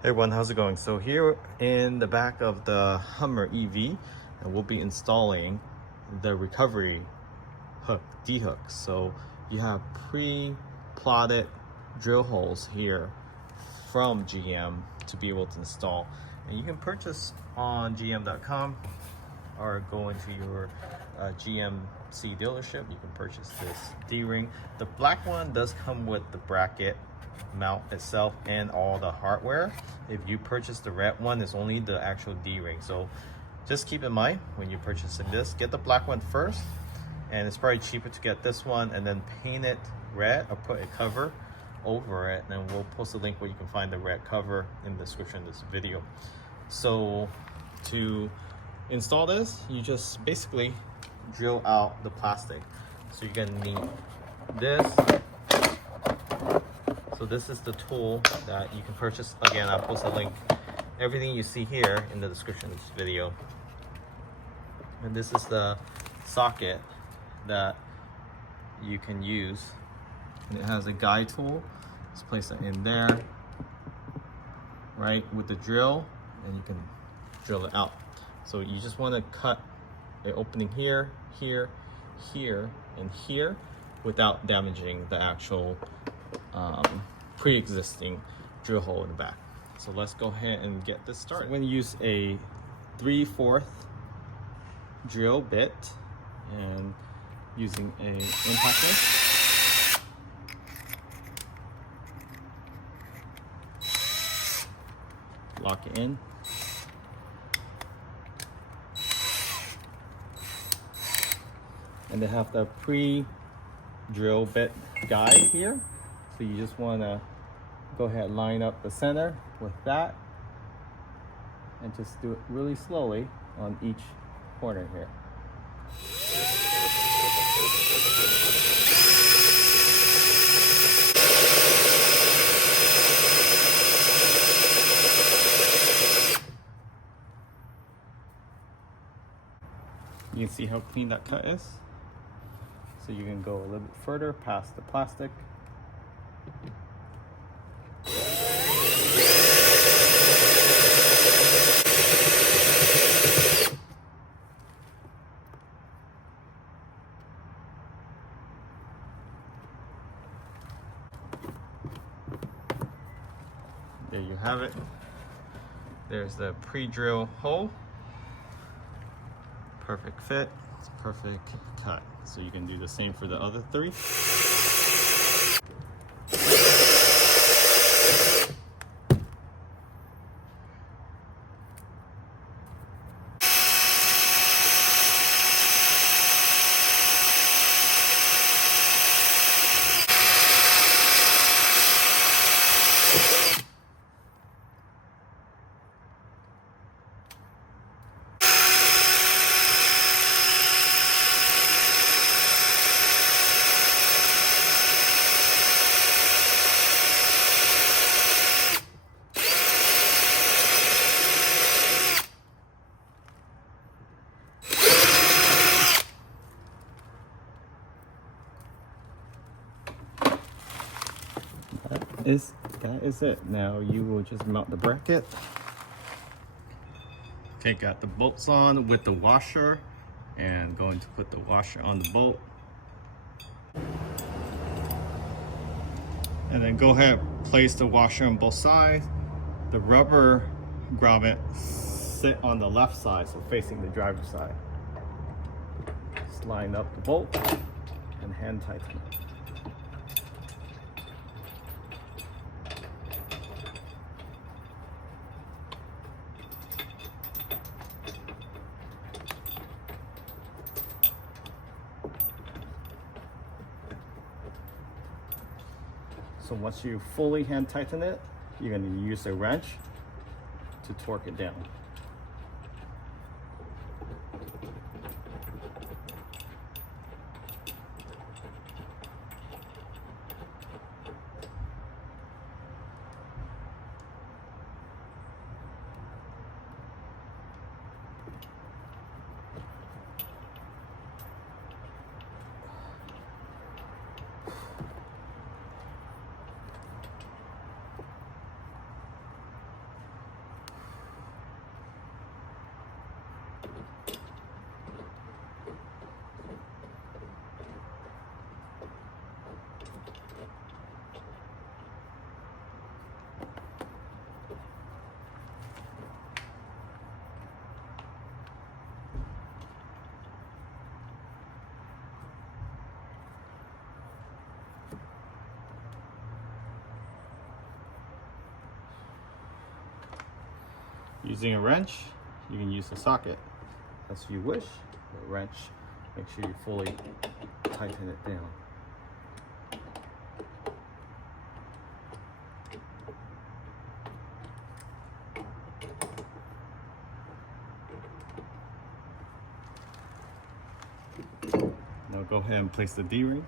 Hey everyone, how's it going? So here in the back of the Hummer EV, we'll be installing the recovery hook, D-hook. So you have pre-plotted drill holes here from GM to be able to install. And you can purchase on gm.com or go into your GMC dealership. You can purchase this D-ring. The black one does come with the bracket mount itself and all the hardware. If you purchase the red one, it's only the actual D-ring. So just keep in mind when you're purchasing this, get the black one first, and it's probably cheaper to get this one and then paint it red or put a cover over it, and we'll post a link where you can find the red cover in the description of this video. So to install this, you just basically drill out the plastic. So you're gonna need this. So this is the tool that you can purchase. Again, I'll post a link. Everything you see here in the description of this video. And this is the socket that you can use. And it has a guide tool. Just place it in there, right, with the drill, and you can drill it out. So you just want to cut an opening here, here, here, and here without damaging the actual pre-existing drill hole in the back. So let's go ahead and get this started. So I'm going to use a 3/4 drill bit and using a impactor. Lock it in. And they have the pre-drill bit guide here. So you just want to go ahead and line up the center with that and just do it really slowly on each corner here. You can see how clean that cut is. So you can go a little bit further past the plastic. There you have it. There's the pre-drill hole. Perfect fit. It's perfect cut. So you can do the same for the other three. That is it. Now you will just mount the bracket. Okay, got the bolts on with the washer, and going to put the washer on the bolt. And then go ahead, place the washer on both sides. The rubber grommet sit on the left side, so facing the driver's side. Just line up the bolt and hand tighten it. So once you fully hand tighten it, you're going to use a wrench to torque it down. Using a wrench, you can use a socket as you wish. The wrench, make sure you fully tighten it down. Now go ahead and place the D-ring.